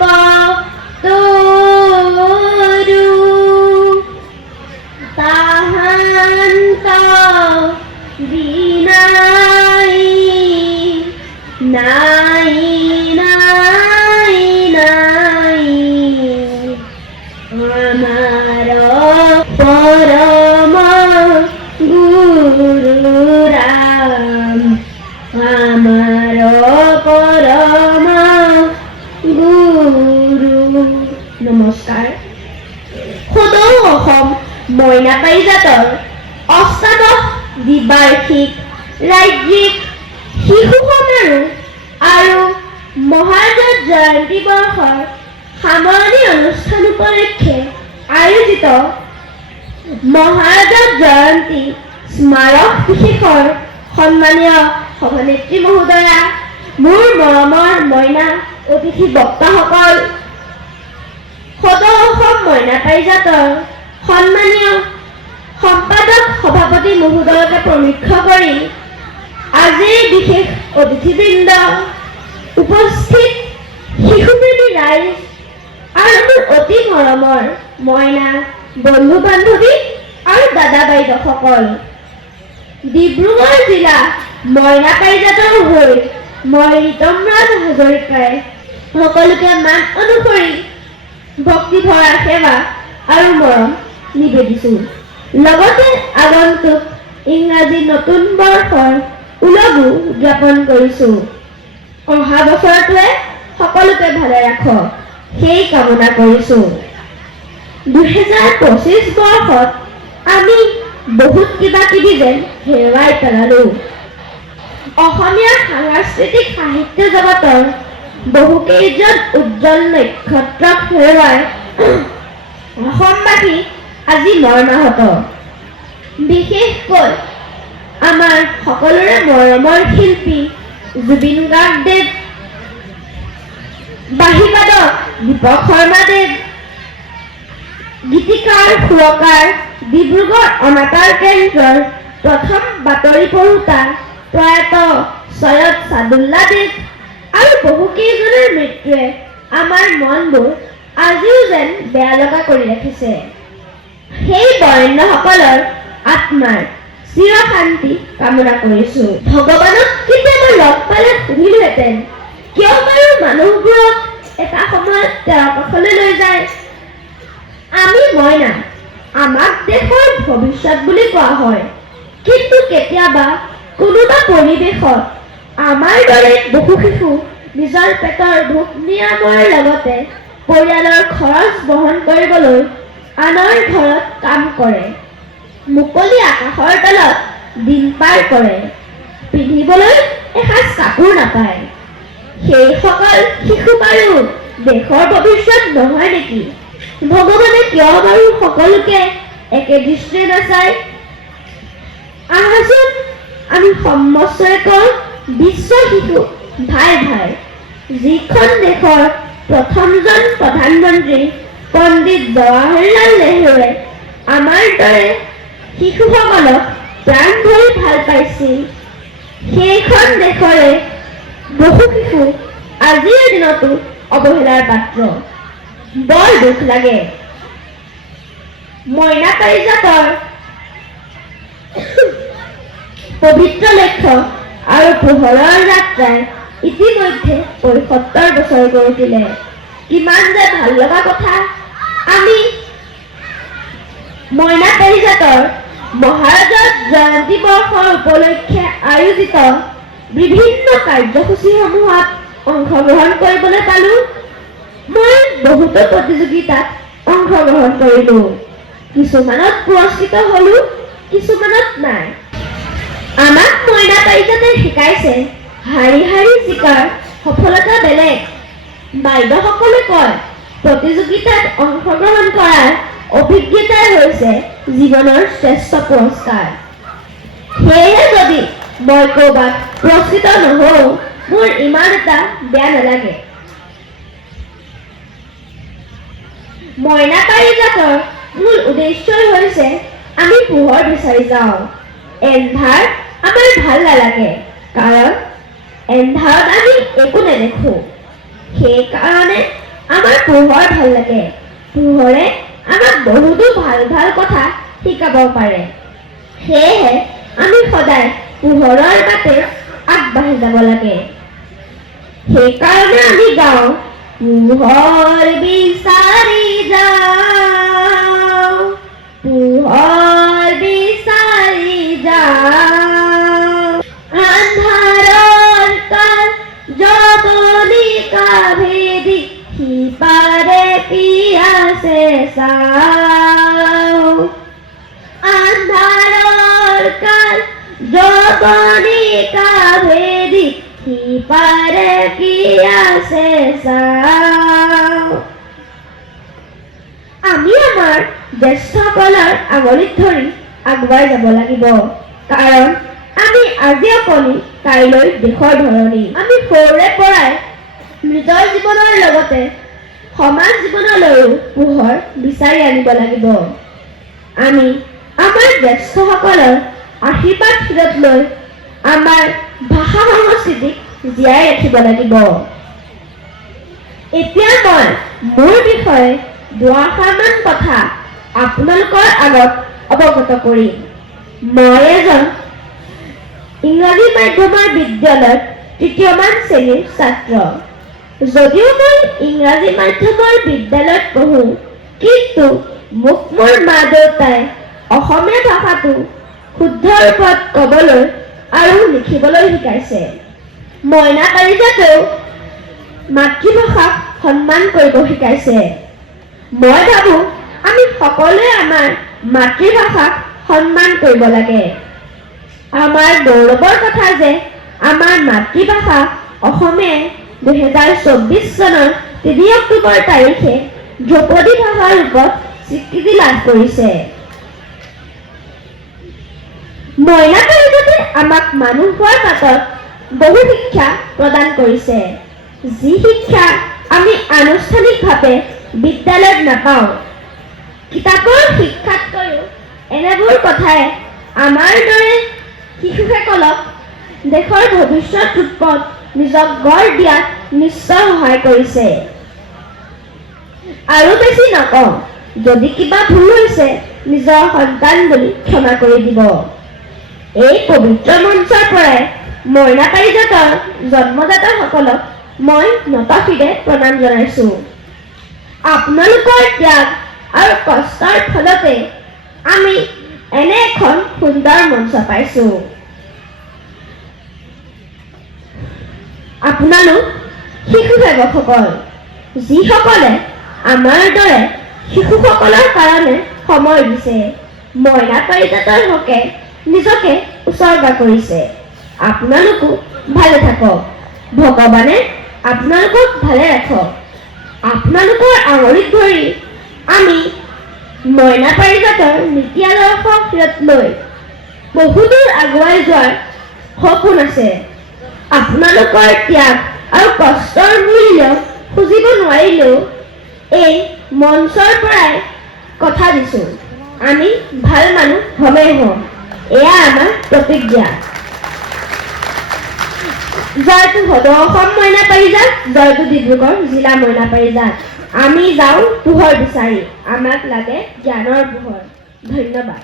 তৰু তাহান্ত বিনাই নাই নাই নাই আমাৰ পৰম গুৰু ৰাম আমাৰ পৰম গুৰু। নমস্কাৰ। সদৌ অসম মইনা পাৰিজাতৰ অষ্টাদশ দ্বিবাৰ্ষিক ৰাজ্যিক শিশু সমাৰোহ আৰু মহাৰাজ জয়ন্তী বৰ্ষৰ সামৰণি অনুষ্ঠান উপলক্ষে আয়োজিত মহাৰাজ জয়ন্তী স্মাৰক বিশেষৰ সন্মানীয় সভানেত্ৰী মহোদয়া, মোৰ মৰমৰ মইনা অতিথি বক্তাসকল, সদৌ অসম মইনা পাৰিজাতৰ সন্মানীয় সম্পাদক সভাপতি মহোদয়কে প্ৰমুখ্য কৰি আজিৰ বিশেষ অতিথিবৃন্দ, উপস্থিত শিশুপ্ৰেমী ৰাইজ আৰু মোৰ অতি মৰমৰ মইনা বন্ধু বান্ধৱী আৰু দাদা বাইদেউসকল, ডিব্ৰুগড় জিলা মইনা পাৰিজাতৰ হৈ মই ৰীতমৰাজ হাজৰিকাই সকলোকে মান অনুসৰি ভক্তি ভৰা সেৱা আৰু মৰম নিবেদিছোঁ। লগতে আগন্তুক ইংৰাজী নতুন বৰ্ষৰ উলগো জ্ঞাপন কৰিছোঁ। অহা বছৰটোৱে সকলোকে ভালে ৰাখক সেই কামনা কৰিছোঁ। 2025 বৰ্ষত আমি বহুত কিবা কিবি যেন হেৰুৱাই পেলালোঁ। অসমীয়া সাংস্কৃতিক সাহিত্য জগতৰ বহুকেইজন উজ্জ্বল নক্ষত্ৰক হেৰুৱাই অসমবাসী আজি মৰ্মাহত। বিশেষকৈ আমাৰ সকলোৰে মৰমৰ শিল্পী জুবিন গাৰ্গদেৱ, বাঁহীবাদক দীপক শৰ্মাদেৱ, গীতিকাৰ সুৰকাৰ ডিব্ৰুগড় অনাতাঁৰ কেন্দ্ৰৰ প্ৰথম বাতৰি পঢ়োতা প্ৰয়াত ছৈয়দ ছাদুল্লাদেৱ আৰু বহুকেইজনৰ মৃত্যুৱে আমাৰ মনবোৰ আজিও যেন বেয়া লগা কৰি ৰাখিছে। সেই বৰেণ্যসকলৰ আত্মাৰ চিৰশান্তি কামনা কৰিছোঁ। ভগৱানক কেতিয়াবা লগ পালে সুধিলোহেঁতেন, কিয় বাৰু মানুহবোৰক এটা সময়ত তেওঁৰ কাষলৈ লৈ যায়। আমি মইনা, আমাক দেশৰ ভৱিষ্যত বুলি কোৱা হয়, কিন্তু কেতিয়াবা কোনোবা পৰিৱেশত আমাৰ দৰে বহু শিশু নিজৰ পেটৰ ভোক নিৰাময়ৰ লগতে পৰিয়ালৰ খৰচ বহন কৰিবলৈ আনৰ ঘৰত কাম কৰে, মুকলি আকাশৰ তলত দিন পাৰ কৰে, পিন্ধিবলৈ এসাঁজ কাপোৰ নাপায়। সেইসকল শিশু বাৰু দেশৰ ভৱিষ্যত নহয় নেকি? ভগৱানে কিয় বাৰু সকলোকে একে দৃষ্টিৰে নাচায়? আহাচোন আমি সমবয়স্ক বিশ্ব শিশু ভাই ভাই, যিখন দেশৰ প্ৰথমজন প্ৰধানমন্ত্ৰী পণ্ডিত জৱাহৰলাল নেহৰুৱে আমাৰ দৰে শিশুসকলক প্ৰাণ ভৰি ভাল পাইছিল, সেইখন দেশৰে বহু শিশু আজিৰ দিনতো অৱহেলাৰ পাত্ৰ। বৰ দুখ লাগে। মইনা পাৰিজাতৰ পবিত্ৰ লক্ষ্য আৰু পোহৰৰ যাত্ৰাই ইতিমধ্যে ৭৫ বছৰ গৈ দিলে। কিমান যে ভাল লগা কথা। আমি মইনা পাৰিজাতৰ মহাৰাজ জয়ন্তী বৰ্ষৰ উপলক্ষে আয়োজিত বিভিন্ন কাৰ্যসূচীসমূহত অংশগ্ৰহণ কৰিবলৈ পালোঁ। মই বহুতো প্ৰতিযোগিতাত অংশগ্ৰহণ কৰিলোঁ, কিছুমানত পুৰস্কৃত হ'লোঁ, কিছুমানত নাই। আমাক মইনা পাৰিজাতে শিকাইছে হাৰি হাৰি জিকাৰ সফলতা বেলেগ। বাইদেউসকলে কয়, প্ৰতিযোগিতাত অংশগ্ৰহণ কৰাৰ অভিজ্ঞতাই হৈছে জীৱনৰ শ্ৰেষ্ঠ পুৰস্কাৰ। সেয়েহে যদি মই ক'ৰবাত পুৰস্কৃত নহওঁ, মোৰ ইমান এটা বেয়া নালাগে। মইনা পাৰিজাতৰ মূল উদ্দেশ্যই হৈছে আমি পোহৰ বিচাৰি যাওঁ। এন্ধাৰ আমাৰ ভাল নালাগে, কাৰণ এন্ধাৰত আমি একো নেদেখোঁ। সেইকাৰণে আমাৰ পোহৰ ভাল লাগে। পোহৰে আমাক বহুতো ভাল ভাল কথা শিকাব পাৰে। সেয়েহে আমি সদায় পোহৰৰ বাটে আগবাঢ়ি যাব লাগে। সেইকাৰণে আমি গাওঁ, পোহৰ বিচাৰি যাওঁ, পোহৰ বিচাৰি যাওঁ, আন্ধাৰৰ কাল জবনিকা ভেদি সিপাৰে পিয়াছে চাওঁ, আন্ধাৰৰ কাল জবনিকা ভেদি সিপাৰে পিয়াছে চাওঁ। আমি আমাৰ জ্যেষ্ঠসকলৰ আঙুলিত ধৰি আগুৱাই যাব লাগিব। কাৰণ আমি আজি অকণি, কাইলৈ দেশৰ ধৰণী। আমি সৰুৰে পৰাই নিজৰ জীৱনৰ লগতে সমাজ জীৱনলৈও পোহৰ বিচাৰি আনিব লাগিব। আমি আমাৰ জ্যেষ্ঠসকলৰ আশীৰ্বাদ শিৰত লৈ আমাৰ ভাষা সংস্কৃতিক জীয়াই ৰাখিব লাগিব। এতিয়া মই মোৰ বিষয়ে দুআষাৰমান কথা আপোনালোকৰ আগত অৱগত কৰিম। মই এজন ইংৰাজী মাধ্যমৰ বিদ্যালয়ত তৃতীয়মান শ্ৰেণীৰ ছাত্ৰ। যদিও মই ইংৰাজী মাধ্যমৰ বিদ্যালয়ত পঢ়োঁ, কিন্তু মোক মোৰ মা দেউতাই অসমীয়া ভাষাটো শুদ্ধ ৰূপত ক'বলৈ আৰু লিখিবলৈ শিকাইছে। মইনা পাৰিজাতেও মাতৃভাষাক সন্মান কৰিব শিকাইছে। মই ভাবোঁ আমি সকলোৱে আমাৰ মাতৃভাষাক সন্মান কৰিব লাগে। আমাৰ গৌৰৱৰ কথা যে আমাৰ মাতৃভাষা অসমীয়াই 2024 চনৰ 3 অক্টোবৰ তাৰিখে ধ্ৰুপদী ভাষাৰ ৰূপত স্বীকৃতি লাভ কৰিছে। মইনা পাৰিজাতে আমাক মানুহ হোৱাৰ বাটত বহু শিক্ষা প্ৰদান কৰিছে, যি শিক্ষা আমি আনুষ্ঠানিকভাৱে বিদ্যালয়ত নাপাওঁ। কিতাপৰ শিক্ষাতকৈও এনেবোৰ কথাই আমাৰ দৰে শিশুসকলক দেশৰ ভৱিষ্যত ৰূপত নিজক গঢ় দিয়াত নিশ্চয় সহায় কৰিছে। আৰু বেছি নকওঁ, যদি কিবা ভুল হৈছে নিজৰ সন্তান বুলি ক্ষমা কৰি দিব। এই পবিত্ৰ মঞ্চৰ পৰাই মইনা পাৰিজাতৰ জন্মদাতাসকলক মই নতশিৰে প্ৰণাম জনাইছোঁ। আপোনালোকৰ ত্যাগ আৰু কষ্টৰ ফলতে আমি এনে এখন সুন্দৰ মঞ্চ পাইছোঁ। আপোনালোক শিশু সেৱকসকল, যিসকলে আমাৰ দৰে শিশুসকলৰ কাৰণে সময় দিছে, মইনা পাৰিজাতৰ হকে নিজকে উচৰ্গা কৰিছে। আপোনালোকো ভালে থাকক, ভগৱানে আপোনালোকক ভালে ৰাখক। আপোনালোকৰ আঙুলিত ধৰি আমি মইনা পাৰিজাতৰ নীতি আদৰ্শ শিৰত লৈ বহুদূৰ আগুৱাই যোৱাৰ সপোন আছে। আপোনালোকৰ ত্যাগ আৰু কষ্টৰ মূল্য খুজিব নোৱাৰিলেও এই মঞ্চৰ পৰাই কথা দিছোঁ, আমি ভাল মানুহ হমেই হ'ম। এয়া আমাৰ প্ৰতিজ্ঞা। জয়টো সদৌ অসম মইনা পাৰিজাত, জয়টো ডিব্ৰুগড় জিলা মইনা পাৰিজাত। আমি যাওঁ পোহৰ বিচাৰি, আমাক লাগে জ্ঞানৰ পোহৰ। ধন্যবাদ।